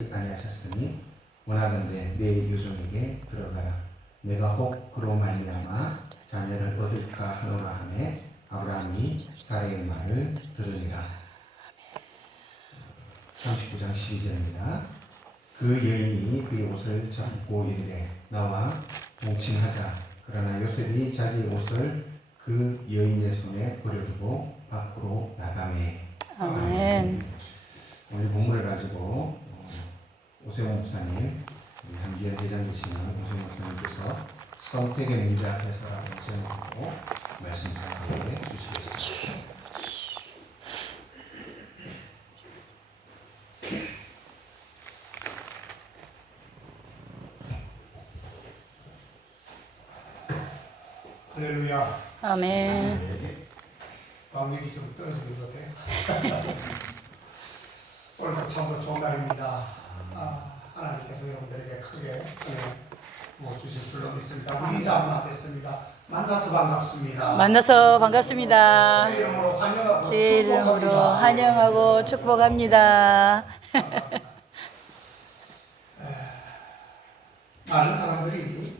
아니하셨으니 원하건대 내 유종에게 들어가라. 내가 혹 그로 말미암아 자녀를 얻을까 하노라 하매 아브라함이 사라의 말을 들으니라. 39장 12절입니다. 그 여인이 그의 옷을 잡고 이르되 나와 동침하자. 그러나 요셉이 자기의 옷을 그 여인의 손에 버려두고 밖으로 나가매. 아멘. 오늘 본문을 가지고 오세훈 목사님, 한기현 회장 되시는 오세훈 목사님께서 선택의 문제 앞에서라고 제목으로 말씀 전해 주시겠습니다. 할렐루야. 아멘. 방력이 좀 떨어지는 것 같아요. 오늘도 참으로 좋은 날입니다. 하나님께서 여러분들에게 크게 은혜 부어주실 줄로 믿습니다. 우리 인사 한번 하겠습니다. 만나서 반갑습니다. 만나서 반갑습니다. 제 이름으로 환영하고 주의 이름으로 축복합니다. 환영하고 축복합니다. 많은 사람들이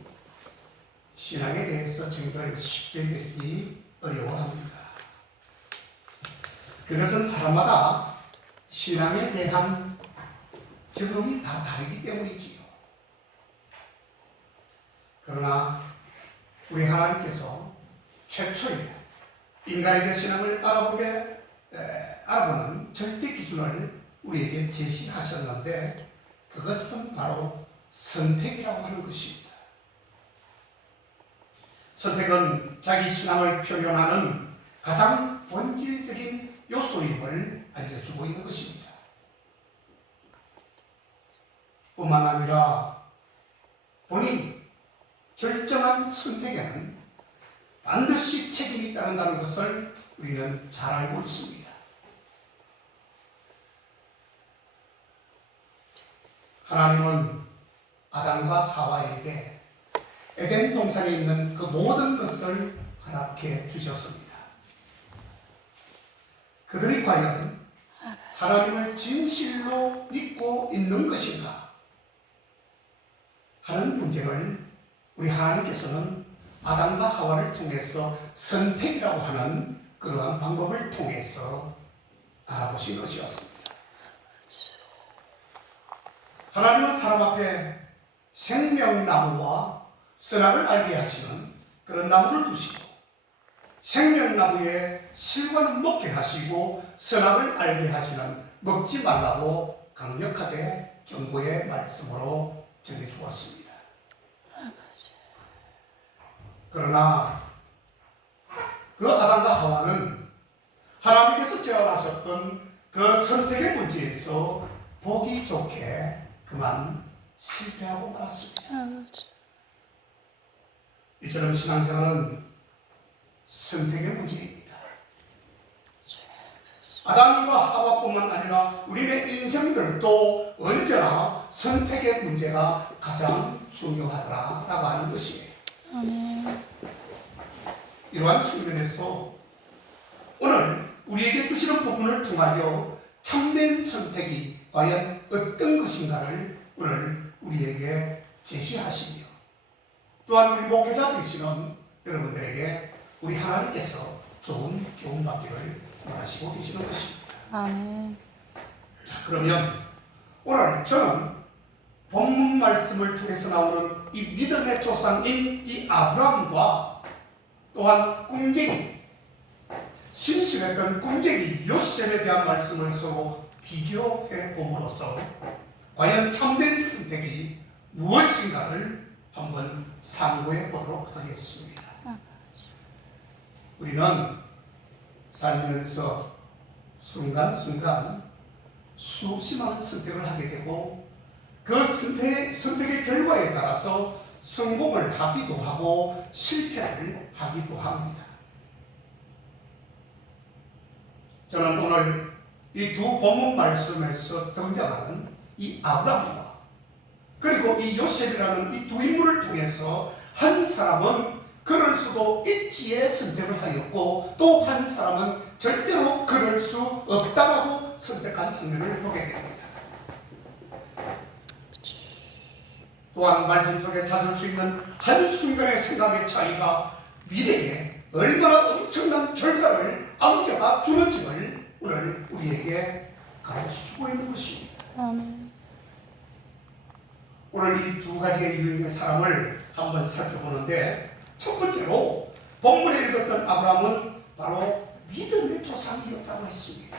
신앙에 대해서 정의를 쉽게 내리기 어려워합니다. 그것은 사람마다 신앙에 대한 경험이 다 다르기 때문이지요. 그러나 우리 하나님께서 최초에 인간에게 신앙을 알아보는 절대 기준을 우리에게 제시하셨는데 그것은 바로 선택이라고 하는 것입니다. 선택은 자기 신앙을 표현하는 가장 본질적인 요소임을 알려주고 있는 것입니다. 뿐만 아니라 본인이 결정한 선택에는 반드시 책임이 따른다는 것을 우리는 잘 알고 있습니다. 하나님은 아담과 하와에게 에덴 동산에 있는 그 모든 것을 허락해 주셨습니다. 그들이 과연 하나님을 진실로 믿고 있는 것인가 하는 문제를 우리 하나님께서는 아담과 하와를 통해서 선택이라고 하는 그러한 방법을 통해서 알아보신 것이었습니다. 하나님은 사람 앞에 생명나무와 선악을 알게 하시는 그런 나무를 두시고 생명나무의 실과는 먹게 하시고 선악을 알게 하시는 먹지 말라고 강력하게 경고의 말씀으로 전해주었습니다. 그러나 그 아담과 하와는 하나님께서 제안하셨던 그 선택의 문제에서 보기 좋게 그만 실패하고 말았습니다. 이처럼 신앙생활은 선택의 문제입니다. 아담과 하와뿐만 아니라 우리의 인생들도 언제나 선택의 문제가 가장 중요하더라라고 하는 것이에요. 이러한 측면에서 오늘 우리에게 주시는 부분을 통하여 참된 선택이 과연 어떤 것인가를 오늘 우리에게 제시하시며 또한 우리 목회자 되시는 여러분들에게 우리 하나님께서 좋은 교훈 받기를 원하시고 계시는 것입니다. 아멘. 자, 그러면 오늘 저는 본문 말씀을 통해서 나오는 이 믿음의 조상인 이 아브라함과 또한 꿈쟁이, 심심했던 꿈쟁이 요셉에 대한 말씀을 서로 비교해 봄으로써 과연 참된 선택이 무엇인가를 한번 상고해 보도록 하겠습니다. 우리는 살면서 순간순간 수많은 선택을 하게 되고 그 선택의 결과에 따라서 성공을 하기도 하고 실패를 하기도 합니다. 저는 오늘 이 두 본문 말씀에서 등장하는 이 아브라함과 그리고 이 요셉이라는 이 두 인물을 통해서 한 사람은 그럴 수도 있지의 선택을 하였고 또 한 사람은 절대로 그럴 수 없다라고 선택한 장면을 보게 됩니다. 또한 말씀 속에 찾을 수 있는 한순간의 생각의 차이가 미래에 얼마나 엄청난 결과를 안겨다 주는지를 오늘 우리에게 가르쳐주고 있는 것입니다. 아멘. 오늘 이 두 가지의 유형의 사람을 한번 살펴보는데, 첫 번째로 본문에 읽었던 아브라함은 바로 믿음의 조상이었다고 했습니다.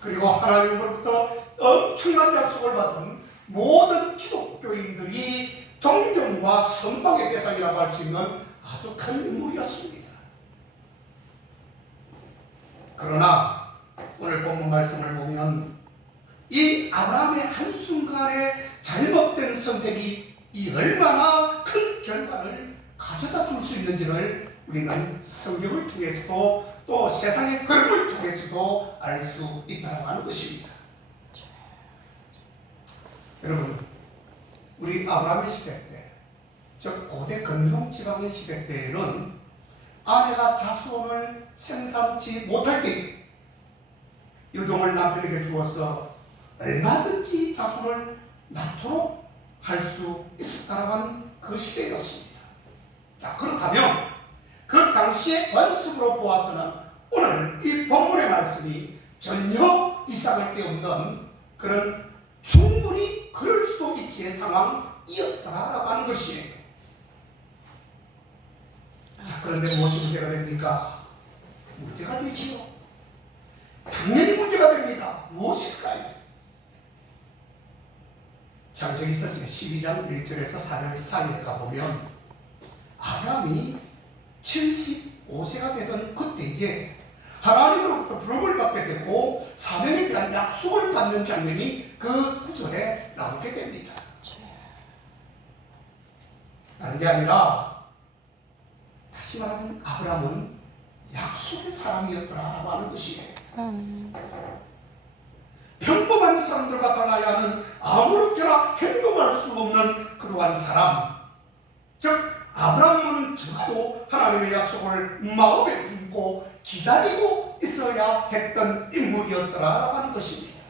그리고 하나님으로부터 엄청난 약속을 받은 모든 기독교인들이 존경과 선방의 대상이라고 할 수 있는 아주 큰 인물이었습니다. 그러나 오늘 본문 말씀을 보면 이 아브라함의 한순간의 잘못된 선택이 이 얼마나 큰 결과를 가져다 줄 수 있는지를 우리는 성경을 통해서도 또 세상의 흐름을 통해서도 알 수 있다고 하는 것입니다. 여러분, 우리 아브라함의 시대 때, 즉 고대 근동 지방의 시대 때에는 아내가 자손을 생산치 못할 때 유종을 남편에게 주어서 얼마든지 자손을 낳도록 할 수 있었다고 하는 그 시대였습니다. 자, 그렇다면 그 당시의 관습으로 보아서는 오늘 이 본문의 말씀이 전혀 이상할 게 없는 그런 충분히 그럴 수도 있지의 상황이었다라고 하는 것이에요. 자, 그런데 무엇이 문제가 됩니까? 문제가 되지요. 당연히 문제가 됩니다. 무엇일까요? 창세기서 12장 1절에서 4절 사이에 가보면 아브라함이 75세가 되던 그때에 하나님으로부터 부름을 받게 되고 사명에 대한 약속을 받는 장면이 그 구절에 나오게 됩니다. 다른 게 아니라 다시 말하면 아브라함은 약속의 사람이었더라라고 하는 것이에요. 평범한 사람들과 달라야 하는 아무렇게나 행동할 수 없는 그러한 사람, 즉 아브라함은 적어도 하나님의 약속을 마음에 품고 기다리고 있어야 했던 인물이었더라라고 하는 것입니다.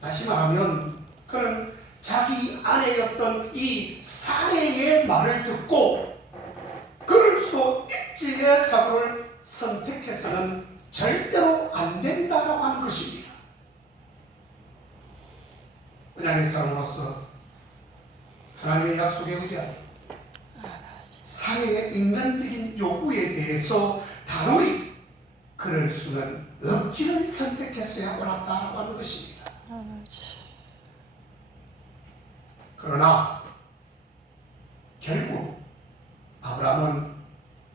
다시 말하면 그는 자기 아내였던 이 사례의 말을 듣고 그럴 수도 있지의 사고를 선택해서는 절대로 안 된다라고 하는 것입니다. 은혜의 사람으로서 하나님의 약속에 의지하여 사회의 인간적인 요구에 대해서 단호히 그럴 수는 없지를 선택했어야 옳았다라고 하는 것입니다. 그러나 결국 아브라함은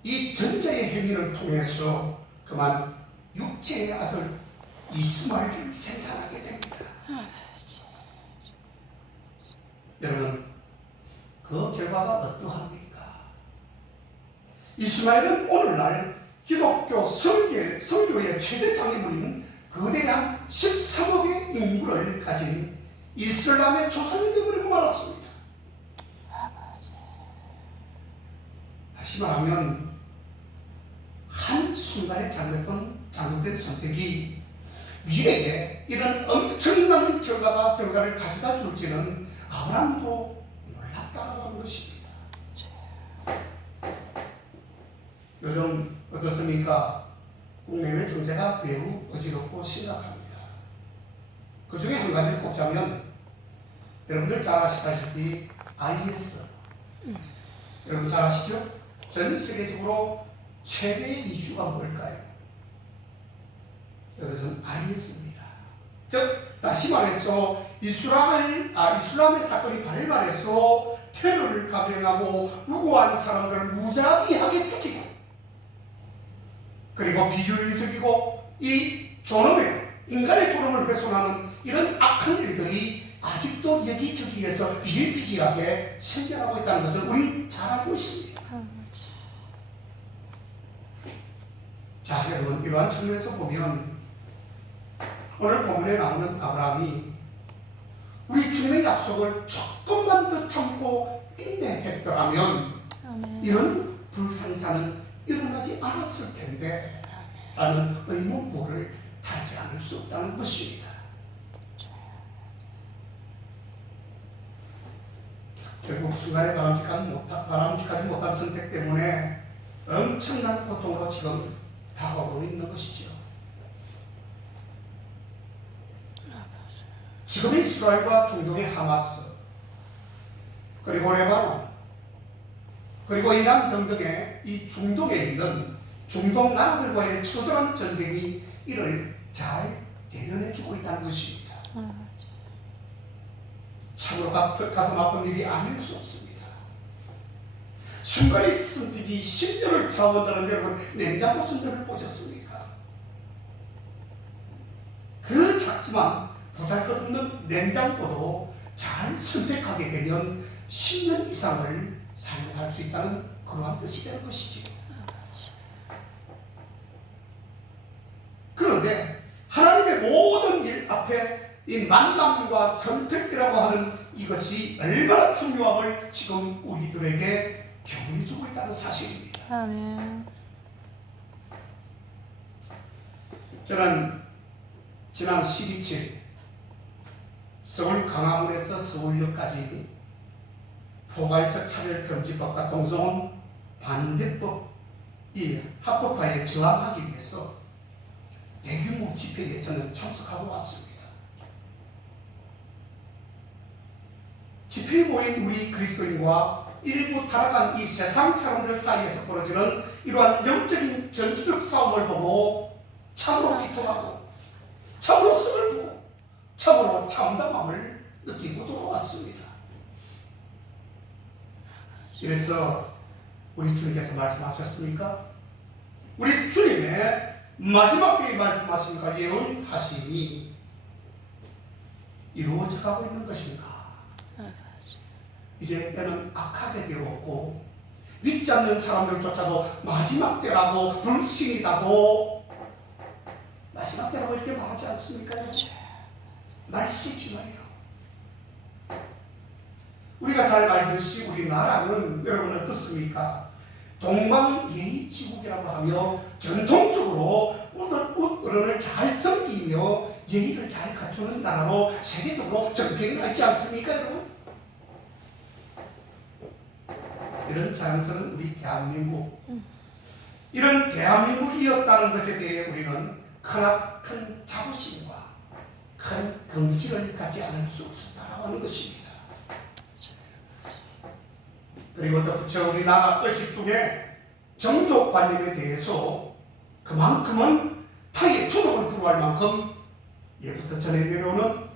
이 전자의 행위를 통해서 그만 육체의 아들 이스마엘을 생산하게 됩니다. 여러분, 그 결과가 어떠합니까? 이스마엘은 오늘날 기독교 선교의 최대 장애물인 거대한 13억의 인구를 가진 이슬람의 조상이 되어버리고 말았습니다. 다시 말하면 한순간에 잘못된 선택이 미래에 이런 엄청난 결과를 가져다 줄지는 아브라함도 몰랐다고 하는 것입니다. 요즘 어떻습니까? 국내외 정세가 매우 어지럽고 심각합니다. 그 중에 한 가지를 꼽자면 여러분들 잘 아시다시피 IS 여러분 잘 아시죠? 전 세계적으로 최대의 이슈가 뭘까요? 이것은 IS입니다. 즉 다시 말해서 이슬람의 사건이 발발해서 테러를 감행하고 무고한 사람들을 무자비하게 죽이고 그리고 비윤리적이고 이 인간의 존엄을 훼손하는 이런 악한 일들이 아직도 여기저기에서 비일비재하게 생겨나고 있다는 것을 우리 잘 알고 있습니다. 자, 여러분, 이러한 측면에서 보면 오늘 본문에 나오는 아브라함이 우리 주님의 약속을 조금만 더 참고 인내했더라면 이런 불상사는 일어나지 않았을 텐데 라는 의문부호를 달지 않을 수 없다는 것입니다. 결국 순간에 바람직하지 못한 선택 때문에 엄청난 고통으로 지금 다가오고 있는 것이지요. 지금 이스라엘과 중동의 하마스, 그리고 레바논, 그리고 이란 등등의 이 중동에 있는 중동 나라들과의 처절한 전쟁이 이를 잘 대변해주고 있다는 것입니다. 참으로 가슴 아픈 일이 아닐 수 없습니다. 순간의 선택이 10년을 차원다는 여러분, 냉장고 선전을 보셨습니까? 그 작지만 보잘것없는 냉장고도 잘 선택하게 되면 10년 이상을 사용할 수 있다는 그러한 뜻이 되는 것이죠. 그런데 하나님의 모든 일 앞에 이 만남과 선택이라고 하는 이것이 얼마나 중요함을 지금 우리들에게 교훈해주고 있다는 사실입니다. 아멘. 저는 지난 12일 서울 강화문에서 서울역까지 포괄적 차별금지법과 동성혼 반대법 이 합법화에 저항하기 위해서 대규모 집회에 저는 참석하고 왔습니다. 집회에 모인 우리 그리스도인과 일부 타락한 이 세상 사람들 사이에서 벌어지는 이러한 영적인 전투적 싸움을 보고 참으로 비통하고 참으로 슬프고 참으로 참담함을 느끼고 돌아왔습니다. 이래서 우리 주님께서 말씀하셨습니까? 우리 주님의 마지막 때에 말씀하신가 예언하심이 이루어져 가고 있는 것인가? 이제 때는 악하게 되었고 믿지 않는 사람들조차도 마지막 때라고 불신이라고 마지막 때라고 이렇게 말하지 않습니까? 날씨 지말이라고. 우리가 잘 알듯이 우리나라는 여러분 어떻습니까? 동방예의지국이라고 하며 전통적으로 어른을 잘 섬기며 예의를 잘 갖추는 나라로 세계적으로 정평이 있지 않습니까, 여러분? 이런 자연스러운 우리 대한민국, 이런 대한민국이었다는 것에 대해 우리는 큰 자부심과 큰 긍지를 갖지 않을 수 없었다라고 하는 것입니다. 그리고 덧붙여 우리나라 의식 중에 정족관념에 대해서 그만큼은 타의 초독을 불허할 만큼 예부터 전해 내려오는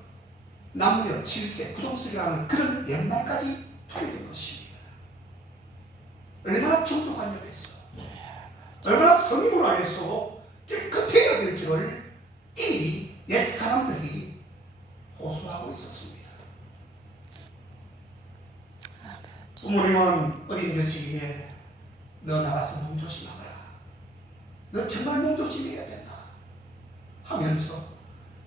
남녀 7세 구동설이라는 그런 옛날까지 투개된 것입니다. 얼마나 정족관념에서 얼마나 성인으로 안에서 깨끗해야 될지를 이미 옛사람들이 호소하고 있었습니다. 부모님은 어린 여식이에 너 나가서 몸 조심하거라, 너 정말 몸 조심해야 된다 하면서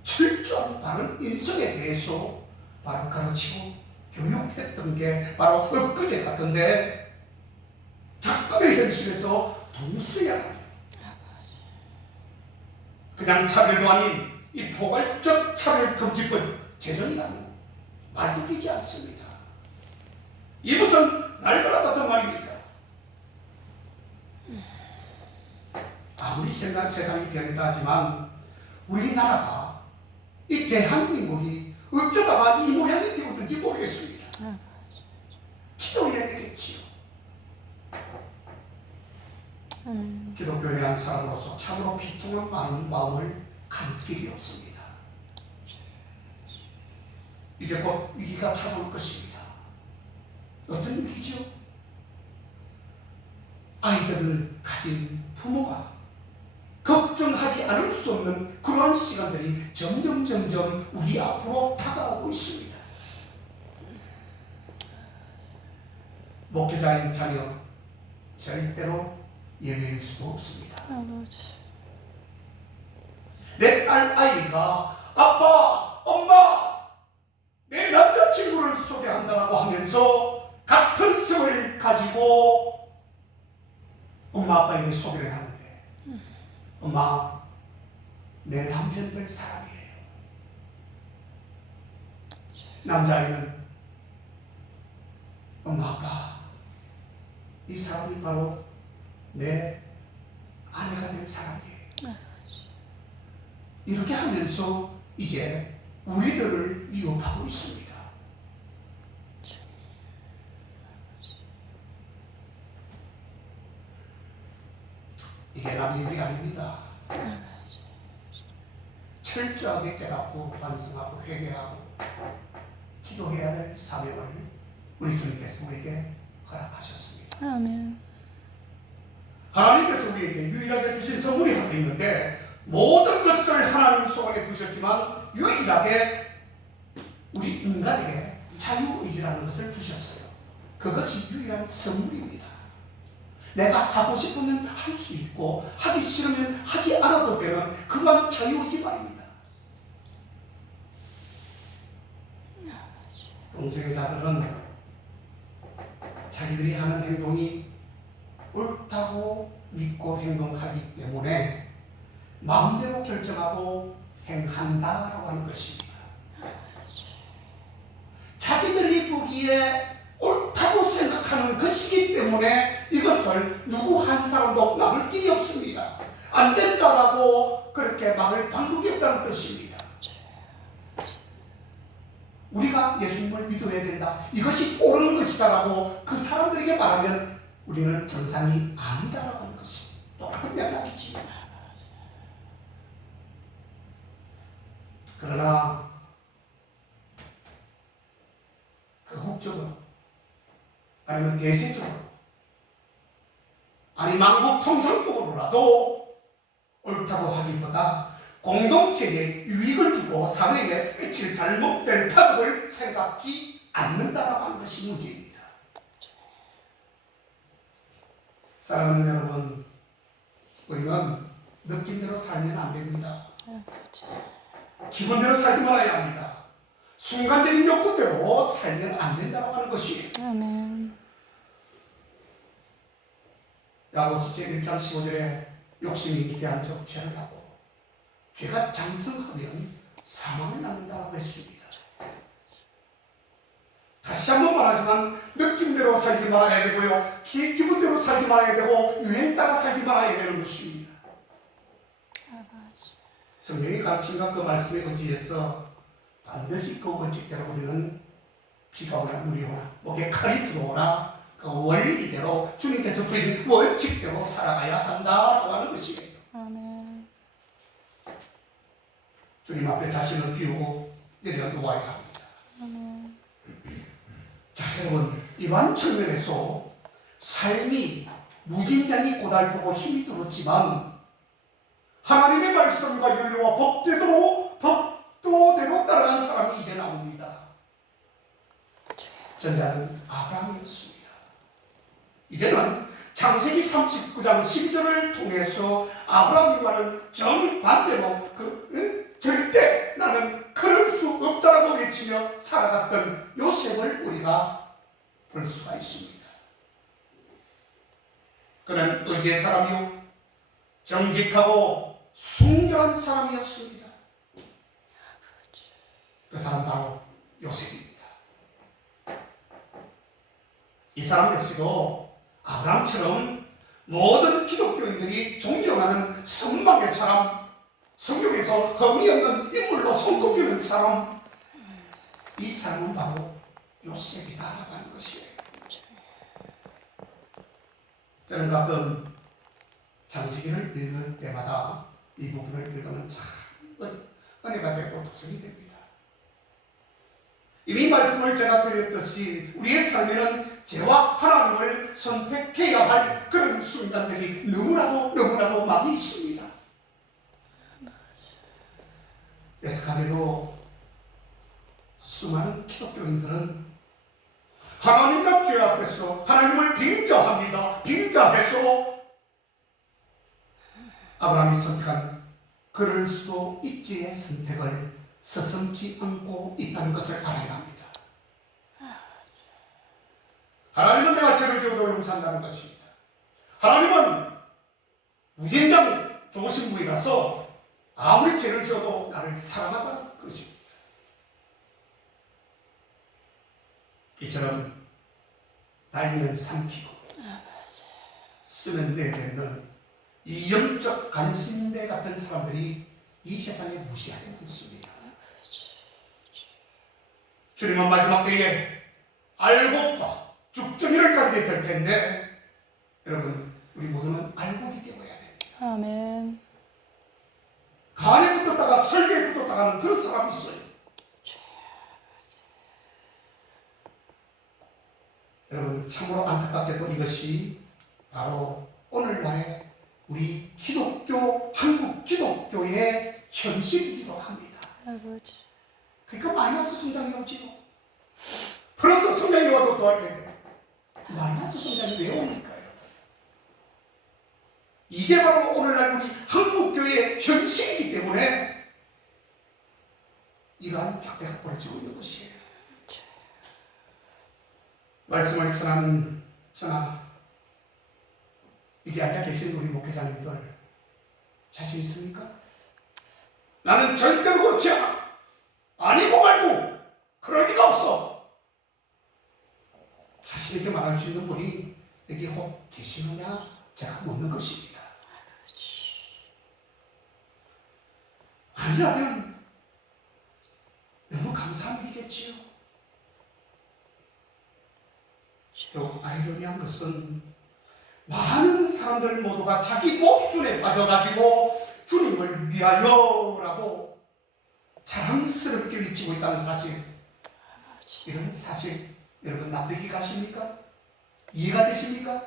철저한 바른 인성에 대해서 바로 가르치고 교육했던 게 바로 엊그제 같은데 작금의 현실에서 동수야 그냥 차별도 아닌 이 포괄적 차별금지법 제정이라는 말도 되지 않습니다. 이것은 날마다 같은 말입니다. 아무리 세상이 변했다 하지만 우리나라가 이 대한민국이 어쩌다가 이 모양이 되었는지 모르겠습니다. 기도해야 되겠지요. 기독교에 대한 사람으로서 참으로 비통한 많은 마음을 가눌 길이 없습니다. 이제 곧 위기가 찾아올 것입니다. 어떤 위기죠? 아이들을 가진 부모가 걱정하지 않을 수 없는 그러한 시간들이 점점 우리 앞으로 다가오고 있습니다. 목회자인 자녀 절대로 예외일 수도 없습니다. 내 딸 아이가 아빠, 엄마, 내 남자친구를 소개한다고 하면서 같은 성을 가지고 엄마 아빠에게 소개를 하는데 엄마, 내 남편 될 사람이에요. 남자아이는 엄마 아빠 이 사람이 바로 내 아내가 될 사람이에요. 이렇게 하면서 이제 우리들을 위협하고 있습니다. 이게 남의 일이 아닙니다. 철저하게 깨닫고 반성하고 회개하고 기도해야 될 사명을 우리 주님께서 우리에게 허락하셨습니다. 아멘. 하나님께서 우리에게 유일하게 주신 선물이 하나 있는데 모든 것을 하나님 손에 두셨지만 유일하게 우리 인간에게 자유의지라는 것을 주셨어요. 그것이 유일한 선물입니다. 내가 하고 싶으면 할 수 있고 하기 싫으면 하지 않아도 되는 그러한 자유의지 말입니다. 동성애 자들은 자기들이 하는 행동이 옳다고 믿고 행동하기 때문에 마음대로 결정하고 행한다라고 하는 것입니다. 자기들이 보기에 옳다고 생각하는 것이기 때문에 이것을 누구 한 사람도 막을 길이 없습니다. 안 된다라고 그렇게 막을 방법이 없다는 뜻입니다. 우리가 예수님을 믿어야 된다. 이것이 옳은 것이다라고 그 사람들에게 말하면 우리는 정상이 아니다라고 하는 것이 똑같은 맥락이지. 그러나 극적으로 아니면 대세적으로 아니 만국통상법으로라도 옳다고 하기보다 공동체에 유익을 주고 사회에 미칠 잘못된 타격을 생각지 않는다라고 하는 것이 문제입니다. 사랑하는 여러분, 우리는 느낌대로 살면 안 됩니다. 기분대로 살지 말아야 합니다. 순간적인 욕구대로 살면 안 된다고 하는 것이에요. 아멘. 야고보서 제1장 15절에 욕심이 미대한 적 죄를 갖고 죄가 장성하면 사망을 낳는다고 했습니다. 다시 한번 말하지만 느낌대로 살지 말아야 되고요, 기분대로 살지 말아야 되고 유행 따라 살지 말아야 되는 것입니다. 성경이 가르친과 그 말씀에 의지해서 반드시 그 원칙대로 우리는 비가 오나 눈이 오나 목에 칼이 들어오나 그 원리대로 주님께서 주신 원칙대로 살아가야 한다라고 하는 것이에요. 아멘. 주님 앞에 자신을 비우고 내려놓아야 합니다. 아멘. 자, 여러분, 이러한 측면에서 삶이 무진장이 고달프고 힘이 들었지만 하나님의 말씀과 윤리와 법도대로 따라간 사람이 이제 나옵니다. 전자는 아브라함이었습니다. 이제는 창세기 39장 12절을 통해서 아브라함과는 정반대로 절대 나는 그럴 수 없다라고 외치며 살아갔던 요셉을 우리가 볼 수가 있습니다. 그는 의지의 사람이요 정직하고 순결한 사람이었습니다. 그 사람 바로 요셉입니다. 이 사람 역시도 아브라함처럼 모든 기독교인들이 존경하는 선망의 사람, 성경에서 흠이 없는 인물로 손꼽히는 사람, 이 사람은 바로 요셉이다라고 하는 것이에요. 저는 가끔 장시기를 읽을 때마다 이 부분을 읽으면 참 은혜가 되고 도전이 됩니다. 이미 말씀을 제가 드렸듯이 우리의 삶에는 죄와 하나님을 선택해야 할 그런 순간들이 너무나도 많이 있습니다. 애석하게도 수많은 기독교인들은 하나님과 죄 앞에서 하나님을 빙자합니다. 빙자해서 아브라함이 선택한 그럴 수도 있지의 선택을 서슴지 않고 있다는 것을 알아야 합니다. 하나님은 내가 죄를 지어도 용서한다는 것입니다. 하나님은 무진장 좋으신 분이라서 아무리 죄를 지어도 나를 사랑한다는 것입니다. 이처럼 달면 삼키고 쓰면 내뱉는 이 영적 간신배 같은 사람들이 이 세상에 무시하고 있습니다. 주님은 마지막 때에 알곡과 죽정이를 가지게 될 텐데 여러분 우리 모두는 알곡이 되어야 됩니다. 아멘. 간에 붙었다가 설계에 붙었다가는 그런 사람이 있어요. 여러분 참으로 안타깝게도 이것이 바로 오늘날의 우리 기독교, 한국 기독교의 현실이기도 합니다. 아버지. 그러니까 마이너스 성장이 오지요. 플러스 성장이 와도 또 할 텐데 마이너스 성장이 왜 옵니까 여러분? 이게 바로 오늘날 우리 한국교회의 현실이기 때문에 이러한 작대가 벌어지고 있는 것이에요. 말씀을 전하는 전하 이게 앉아 계신 우리 목회자님들 자신 있습니까? 나는 절대로 그렇지 않아. 아니고 말고 그럴 리가 없어. 자신 있게 말할 수 있는 분이 여기 혹 계시느냐 제가 묻는 것입니다. 아니라면 너무 감사한 일이겠지요. 또 아이러니한 것은 많은 사람들 모두가 자기 목숨에 빠져가지고 주님을 위하여라고 자랑스럽게 외치고 있다는 사실, 이런 사실 여러분 납득이 가십니까? 이해가 되십니까?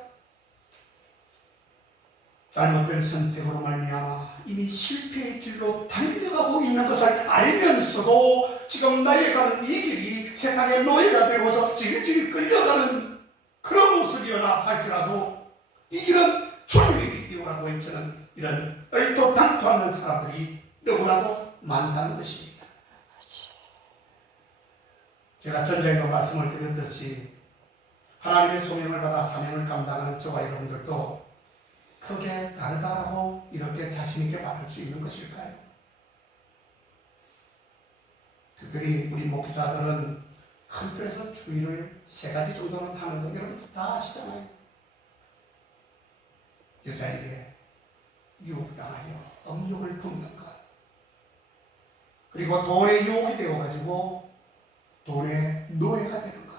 잘못된 선택으로 말미암아 이미 실패의 길로 달려가고 있는 것을 알면서도 지금 나의 가는 이 길이 세상의 노예가 되어서 질질 끌려가는 그런 모습이어나 할지라도 이 길은 주님의 길이라고 외치는 이런 얼토당토하는 사람들이 너무나도 많다는 것입니다. 제가 전자에도 말씀을 드렸듯이 하나님의 소명을 받아 사명을 감당하는 저와 여러분들도 크게 다르다라고 이렇게 자신있게 말할 수 있는 것일까요? 특별히 우리 목회자들은 큰 틀에서 주의를 3가지 정도는 하는 거 여러분들 다 아시잖아요. 여자에게 유혹당하여 억욕을 품는 것, 그리고 돈의 유혹이 되어가지고 돈의 노예가 되는 것,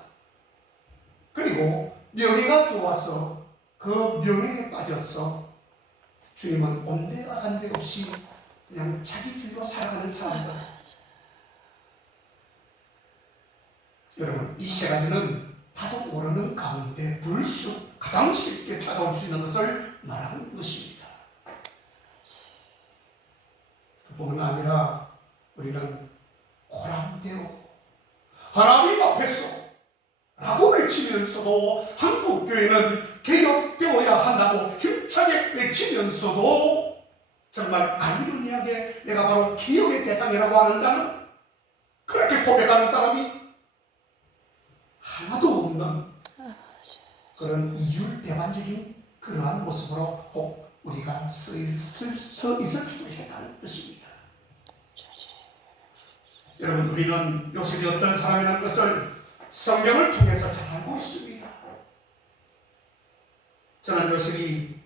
그리고 명예가 좋아서 그 명예에 빠져서 주님은 온데가 간데 없이 그냥 자기주의로 살아가는 사람들. 여러분 이 3가지는 다도 모르는 가운데 불쑥 가장 쉽게 찾아올 수 있는 것을 말하고 있는 것입니다. 그뿐만 아니라 우리는 고람대로 하나님 앞에서 라고 외치면서도 한국교회는 개혁되어야 한다고 힘차게 외치면서도 정말 아이러니하게 내가 바로 개혁의 대상이라고 하는 자는 그렇게 고백하는 사람이 하나도 없는 그런 이율배반적인 그러한 모습으로 혹 우리가 서 있을 수도 있겠다는 뜻입니다. 여러분 우리는 요셉이 어떤 사람이라는 것을 성경을 통해서 잘 알고 있습니다. 저는 요셉이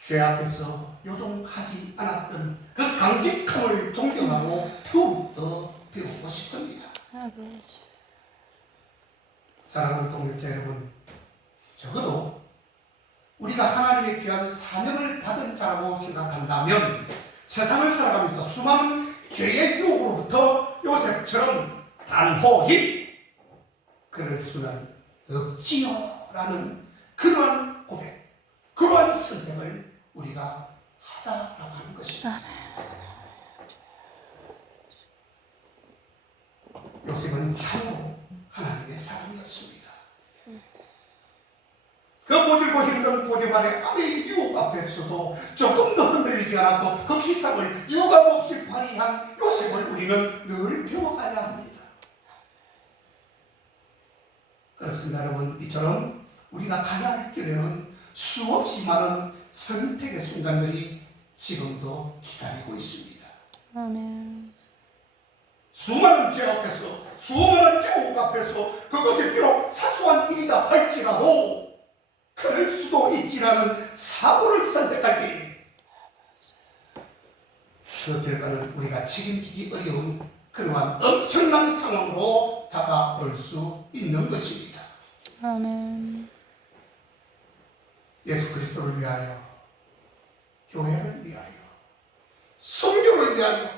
죄 앞에서 요동하지 않았던 그 강직함을 존경하고 더욱더 배우고 싶습니다. 사랑하는 동역자 여러분, 적어도 우리가 하나님의 귀한 사명을 받은 자라고 생각한다면 세상을 살아가면서 수많은 죄의 유혹으로부터 요셉처럼 단호히 그럴 수는 없지요 라는 그러한 고백, 그러한 선택을 우리가 하자라고 하는 것입니다. 요셉은 참으로 하나님의 사람이었습니다. 그 모질고 힘든 보디발의 아내의 유혹 앞에서도 조금 더 흔들리지 않았고 그 기상을 유감없이 발휘한 요셉을 우리는 늘 배워가야 합니다. 그렇습니다. 여러분, 이처럼 우리가 가야 할 길에는 수없이 많은 선택의 순간들이 지금도 기다리고 있습니다. 아멘. 수많은 죄 앞에서, 수많은 유혹 앞에서 그것이 비록 사소한 일이다 할지라도 그럴 수도 있지라는 사고를 선택할 때 그 결과는 우리가 책임지기 어려운 그러한 엄청난 상황으로 다가올 수 있는 것입니다. 아멘. 예수 그리스도를 위하여, 교회를 위하여, 성교를 위하여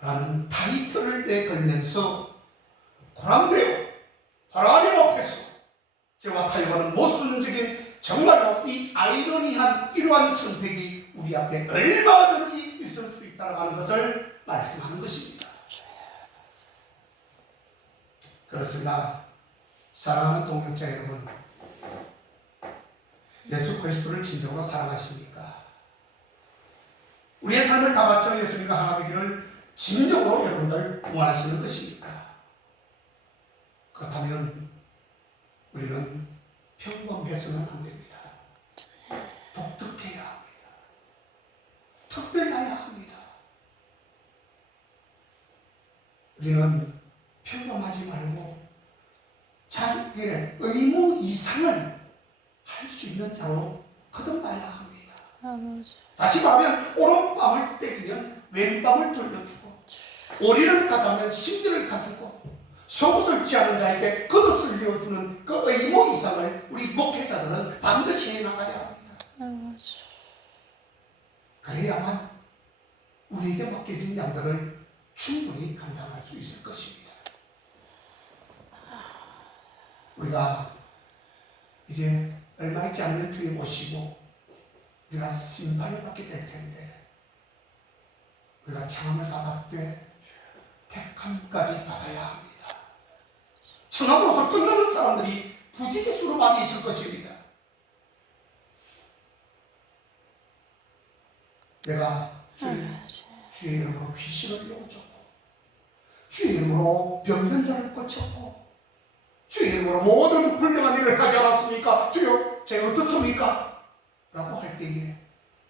라는 타이틀을 내걸면서 고람되어 하나님 앞에서 저와 타협하는 모순적인 정말로 이 아이러니한 이러한 선택이 우리 앞에 얼마든지 있을 수 있다는 하는 것을 말씀하는 것입니다. 그렇습니다. 사랑하는 동역자 여러분, 예수 그리스도를 진정으로 사랑하십니까? 우리의 삶을 다 바쳐 예수님과 하나 되기를 진정으로 여러분들 원하시는 것입니까? 그렇다면 우리는 평범해서는 안 됩니다. 독특해야 합니다. 특별해야 합니다. 우리는 평범하지 말고 자기의 의무 이상을 할 수 있는 자로 거듭나야 합니다. 아버지. 다시 말하면 오른밤을 때리면 왼밤을 돌려주고, 오리를 가자면 신들을 가주고, 속옷을 취하는 자에게 겉옷을 내어주는 그 의무 이상을 우리 목회자들은 반드시 해나가야 합니다. 아버지. 그래야만 우리에게 맡겨진 양들을 충분히 감당할 수 있을 것입니다. 우리가 이제 얼마 있지 않으면 주님 오시고 우리가 심판을 받게 될 텐데, 우리가 창함을 받았되 택함까지 받아야 합니다. 청함으로서 끝나는 사람들이 부지기수로 많이 있을 것입니다. 내가 주의 이름으로 귀신을 내어줬고, 주의 이름으로 병든 자를 고쳤고, 주의 이름으로 모든 훌륭한 일을 하지 않았습니까? 주여, 제가 어떻습니까? 라고 할 때에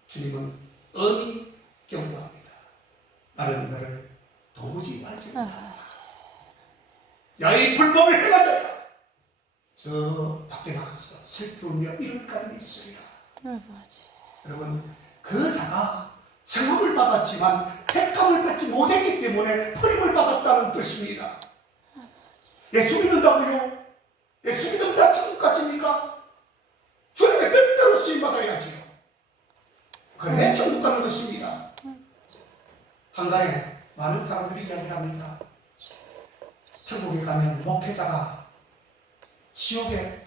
주님은 엄히 경고합니다. 나는 너를 도무지 알지 못한다. 야, 이 불법을 행하자야, 저 밖에 나가서 슬피 울며 이럴 까지 있으리라. 아버지. 여러분, 그 자가 청함을 받았지만 택함을 받지 못했기 때문에 버림을 받았다는 뜻입니다. 예수 믿는다고요? 예수 믿으면 다 천국 가십니까? 주님의 뜻대로 쓰임받아야지요. 그래 천국 가는 것입니다. 한간에 많은 사람들이 이야기합니다. 천국에 가면 목회자가 지옥에,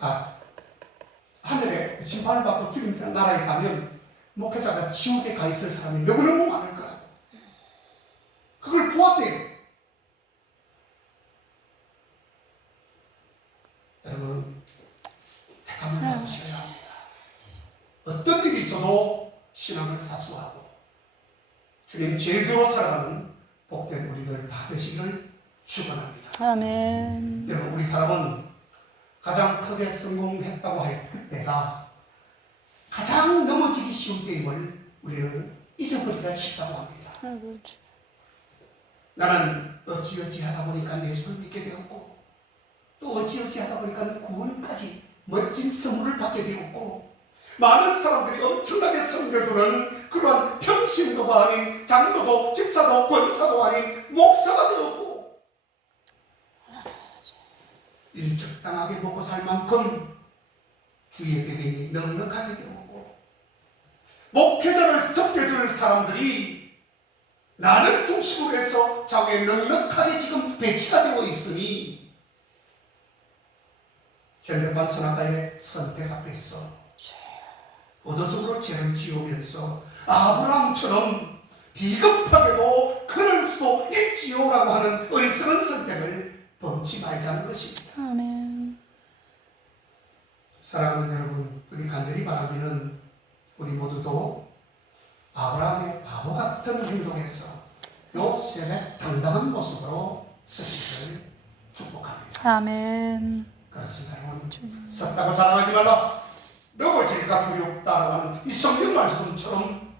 하늘에 심판을 받고 주님 나라에 가면 목회자가 지옥에 가 있을 사람이 너무너무 많을 거라고. 그걸 보았대요. 여러분, 택함을 받으셔야 합니다. 어떤 일이 있어도 신앙을 사수하고 주님 제일주로 살아가는 복된 우리들 다 되시기를 축원합니다. 아멘. 여러분, 우리 사람은 가장 크게 성공했다고 할 그때가 가장 넘어지기 쉬운 때임을 우리는 잊어버리기가 쉽다고 합니다. 아버지. 나는 어찌어찌 하다 보니까 예수를 믿게 되었고, 또 어찌어찌 하다 보니까 구원까지 멋진 선물을 받게 되었고, 많은 사람들이 엄청나게 섬겨주는 그러한 평신도가 아닌 장로도 집사도 권사도 아닌 목사가 되었고, 일적당하게 먹고 살 만큼 주의 배경이 넉넉하게 되었고, 목회자를 섬겨줄 사람들이 나를 중심으로 해서 좌우에 넉넉하게 지금 배치가 되어 있으니, 현대판 선악가의 선택 앞에서 의도적으로 죄를 지으면서 아브라함처럼 비겁하게도 그럴 수도 있지요라고 하는 어리석은 선택을 범치 말자는 것입니다. 아멘. 사랑하는 여러분, 우리 간절히 바라기는 우리 모두도 아브라함의 바보 같은 행동에서 요셉의 당당한 모습으로 서시기를 축복합니다. 아멘. 그렇습니다. 여러분, 섰다고 자랑하지 말라, 넘어질까 두렵다라고 하는 이 성경 말씀처럼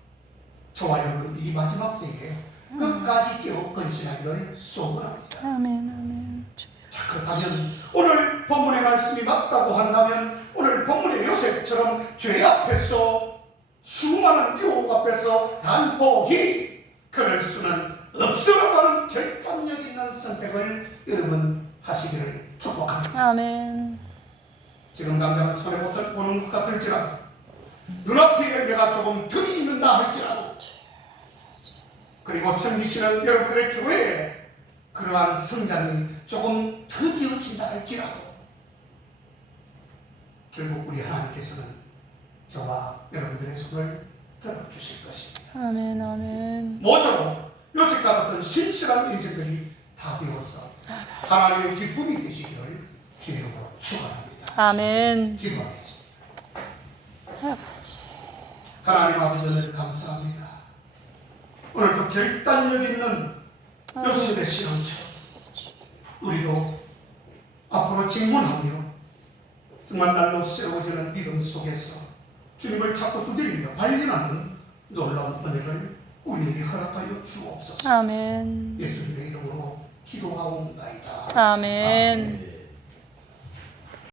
저와 여러분 이 마지막 때에 끝까지 깨어 건신하기를 소원합니다. 아멘. 아멘. 자, 그렇다면 오늘 본문의 말씀이 맞다고 한다면 오늘 본문의 요셉처럼 죄 앞에서 수많은 유혹 앞에서 단호히 그럴 수는 없으라고 하는 결단력 있는 선택을 여러분 하시기를 축복합니다. 아멘. 지금 당장은 손해보던 보는 것 같을지라도 눈앞에 열매가 조금 덜이 있는다 할지라도 그리고 섬기시는 여러분들의 교회에 그러한 성장이 조금 더디어진다 할지라도 결국 우리 하나님께서는 저와 여러분들의 손을 들어주실 것입니다. 아멘. 아멘. 모쪼록 요셉과 같은 신실한 인생들이 다 되어서 하나님의 기쁨이 되시기를 주님으로 축원합니다. 아멘. 기도하겠습니다. 아버지. 하나님 아버지를 감사합니다. 오늘도 결단력 있는 요셉의 시험처럼 우리도 앞으로 직문하며 정말 날로 세워지는 믿음 속에서 주님을 찾고 두드리며 발견하는 놀라운 은혜를 우리에게 허락하여 주옵소서. 아멘. 예수님의 이름으로 기도하옵나이다. 아멘.